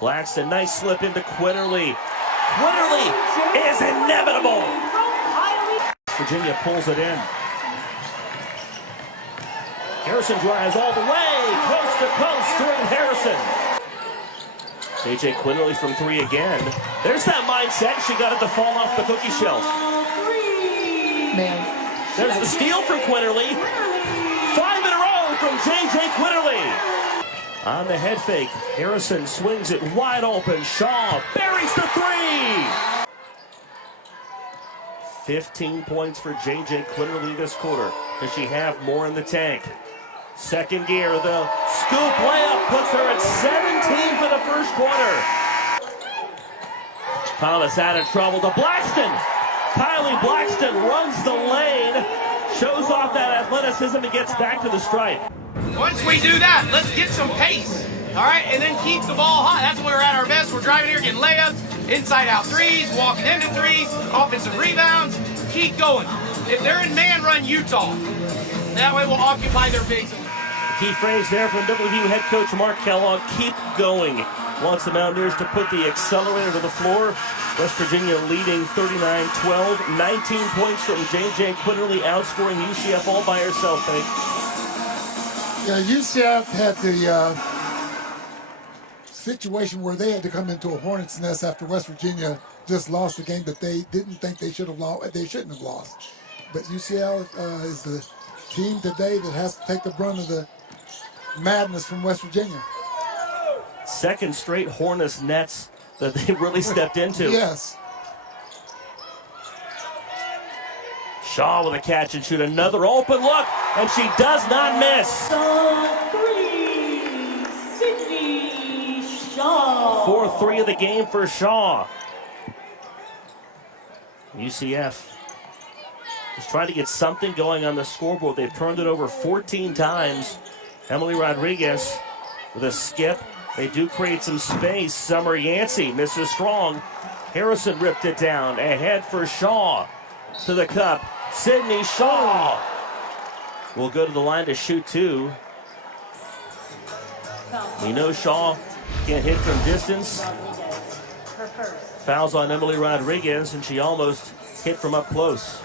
Blackston, nice slip into Quinterly. Quinterly is inevitable. Virginia pulls it in. Harrison drives all the way, coast to coast, Jordan Harrison. J.J. Quinterly from three again. There's that mindset. She got it to fall off the cookie shelf. Man. There's the steal from Quinterly. 5 in a row from J.J. Quinterly. On the head fake, Harrison swings it wide open. Shaw buries the three. 15 points for J.J. Quinterly this quarter. Does she have more in the tank? Second gear, the scoop layup puts her at 17 for the first quarter. Thomas out of trouble to Blackston. Kylie Blackston runs the lane, shows off that athleticism and gets back to the stripe. Once we do that, let's get some pace, all right? And then keep the ball hot. That's when we're at our best. We're driving here, getting layups, inside-out threes, walking into threes, offensive rebounds. Keep going. If they're in man, run Utah. That way we'll occupy their bigs. Key phrase there from WVU head coach Mark Kellogg, keep going. Wants the Mountaineers to put the accelerator to the floor. West Virginia leading 39-12. 19 points from J.J. Quinterly, outscoring UCF all by herself, Hank. Yeah, UCF had the situation where they had to come into a hornet's nest after West Virginia just lost a game that they didn't think they should have lost. They shouldn't have lost. But UCF is the team today that has to take the brunt of the madness from West Virginia. Second straight hornet's nets that they really stepped into. Yes. Shaw with a catch and shoot. Another open look, and she does not miss. 3, Sydney Shaw. 4-3 of the game for Shaw. UCF is trying to get something going on the scoreboard. They've turned it over 14 times. Emily Rodriguez with a skip. They do create some space. Summer Yancey misses strong. Harrison ripped it down. Ahead for Shaw. To the cup. Sydney Shaw will go to the line to shoot two. We know Shaw can't hit from distance. Fouls on Emily Rodriguez, and she almost hit from up close.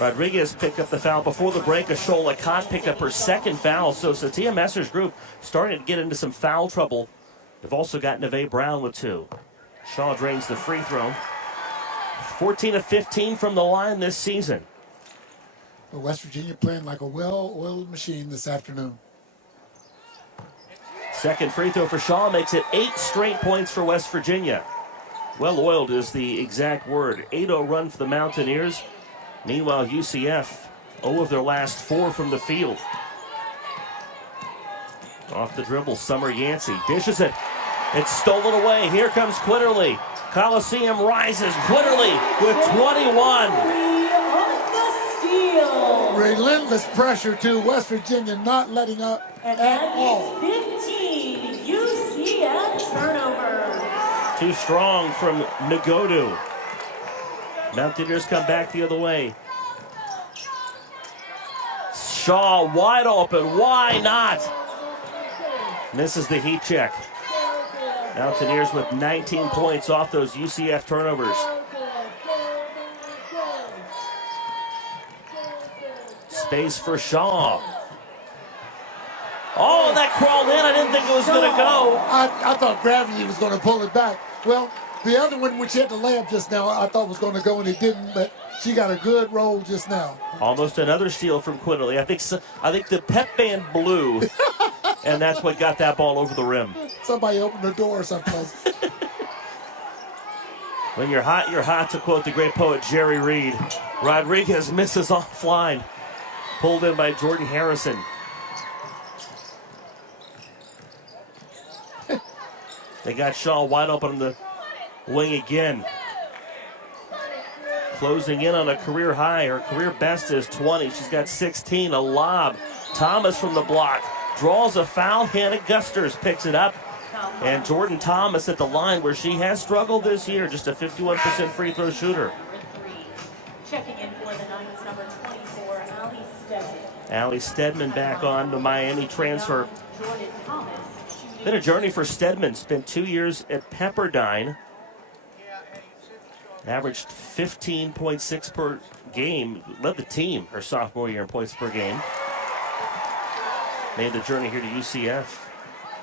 Rodriguez picked up the foul before the break. Ashola Kott picked up her second foul. So Satia Messer's group starting to get into some foul trouble. They've also got Neve Brown with 2. Shaw drains the free throw. 14 of 15 from the line this season. West Virginia playing like a well-oiled machine this afternoon. Second free throw for Shaw makes it 8 straight points for West Virginia. Well-oiled is the exact word. 8-0 run for the Mountaineers. Meanwhile, UCF, 0 of their last 4 from the field. Off the dribble, Summer Yancey dishes it. It's stolen away. Here comes Quinterly. Coliseum rises. Quinterly with 21. Relentless pressure to West Virginia, not letting up at all. 15 UCF turnover. Too strong from Ngodu. Mountaineers come back the other way. Shaw wide open. Why not? Misses the heat check. Mountaineers with 19 points off those UCF turnovers. Space for Shaw. Oh, that crawled in. I didn't think it was going to go. I thought gravity was going to pull it back. Well, the other one, which hit the layup just now, I thought was going to go, and it didn't, but she got a good roll just now. Almost another steal from Quinterly. I think the pep band blew, and that's what got that ball over the rim. Somebody opened the door or something. When you're hot, to quote the great poet Jerry Reed. Rodriguez misses offline. Pulled in by Jordan Harrison. They got Shaw wide open on the wing again. Closing in on a career high. Her career best is 20. She's got 16. A lob. Thomas from the block. Draws a foul. Hannah Gusters picks it up. And Jordan Thomas at the line where she has struggled this year. Just a 51% free throw shooter. Checking in for the Knights, number 24, Allie Steadman. Allie Steadman back on the Miami transfer. Jordan Thomas, Been a journey for Stedman. Spent 2 years at Pepperdine. Averaged 15.6 per game. Led the team her sophomore year in points per game. Made the journey here to UCF.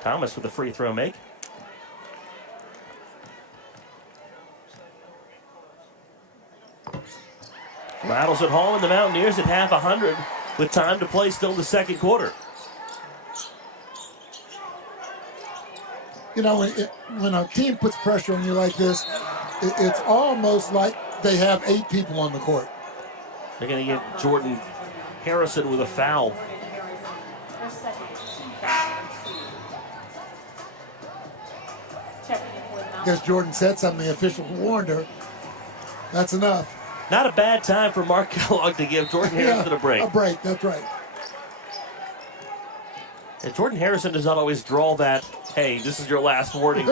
Thomas with a free throw make. Rattles it home, and the Mountaineers at half 100 with time to play still in the second quarter. You know, when a team puts pressure on you like this, it's almost like they have 8 people on the court. They're going to get Jordan Harrison with a foul. I guess Jordan said something, the official warned her. That's enough. Not a bad time for Mark Kellogg to give Jordan Harrison a break. A break, that's right. And Jordan Harrison does not always draw that, hey, this is your last warning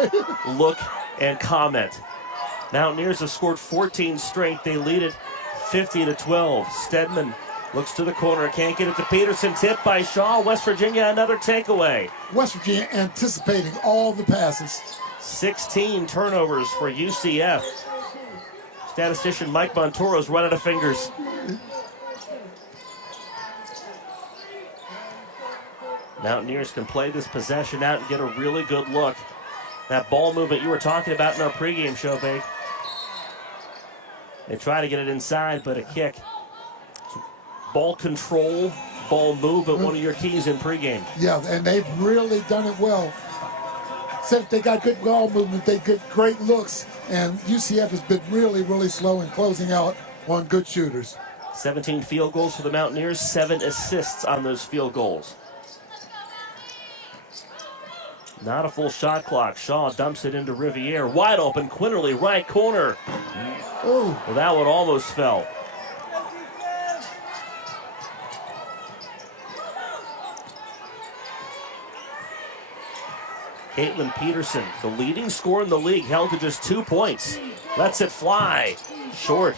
look and comment. Mountaineers have scored 14 straight. They lead it 50-12. Stedman looks to the corner, can't get it to Peterson. Tipped by Shaw. West Virginia, another takeaway. West Virginia anticipating all the passes. 16 turnovers for UCF. Statistician Mike Montoro's run out of fingers. Mountaineers can play this possession out and get a really good look. That ball movement you were talking about in our pregame show, babe. They try to get it inside, but a kick. Ball control, ball movement, one of your keys in pregame. Yeah, and they've really done it well. Since they got good ball movement, they get great looks, and UCF has been really, really slow in closing out on good shooters. 17 field goals for the Mountaineers, 7 assists on those field goals. Not a full shot clock. Shaw dumps it into Riviere. Wide open, Quinterly, right corner. Ooh. Well, that one almost fell. Caitlin Peterson, the leading scorer in the league, held to just 2 points. Lets it fly. Short.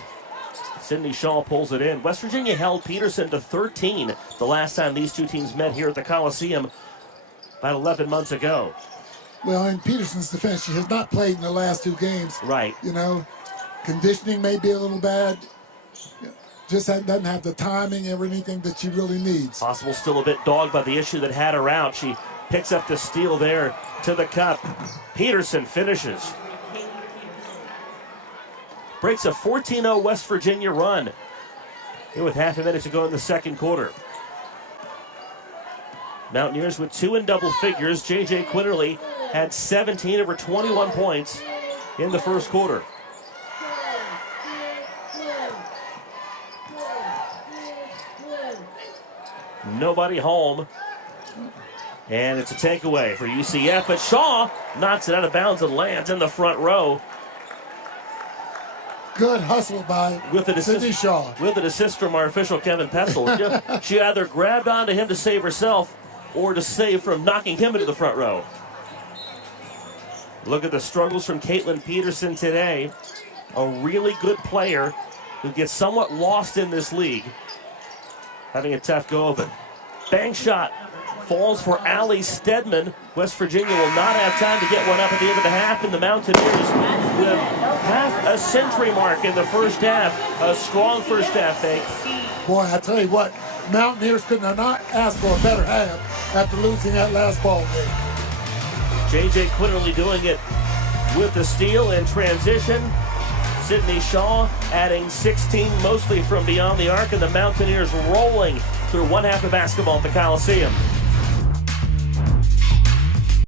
Sydney Shaw pulls it in. West Virginia held Peterson to 13 the last time these two teams met here at the Coliseum about 11 months ago. Well, in Peterson's defense, she has not played in the last 2 games. Right. You know, conditioning may be a little bad. Just doesn't have the timing or anything that she really needs. Possible still a bit dogged by the issue that had her out. She picks up the steal there to the cup. Peterson finishes. Breaks a 14-0 West Virginia run. Here with half a minute to go in the second quarter. Mountaineers with 2 in double figures. J.J. Quinterly had 17 of her 21 points in the first quarter. Nobody home. And it's a takeaway for UCF, but Shaw knocks it out of bounds and lands in the front row. Good hustle by Sydney Shaw. With an assist from our official Kevin Petzel. She either grabbed onto him to save herself or to save from knocking him into the front row. Look at the struggles from Caitlin Peterson today. A really good player who gets somewhat lost in this league. Having a tough go of it. Bank shot falls for Allie Stedman. West Virginia will not have time to get one up at the end of the half, and the Mountaineers with half a century mark in the first half. A strong first half, Bank. Boy, I tell you what, Mountaineers could not ask for a better half after losing that last ball game. J.J. Quinterly doing it with the steal in transition. Sydney Shaw adding 16, mostly from beyond the arc, and the Mountaineers rolling through one half of basketball at the Coliseum.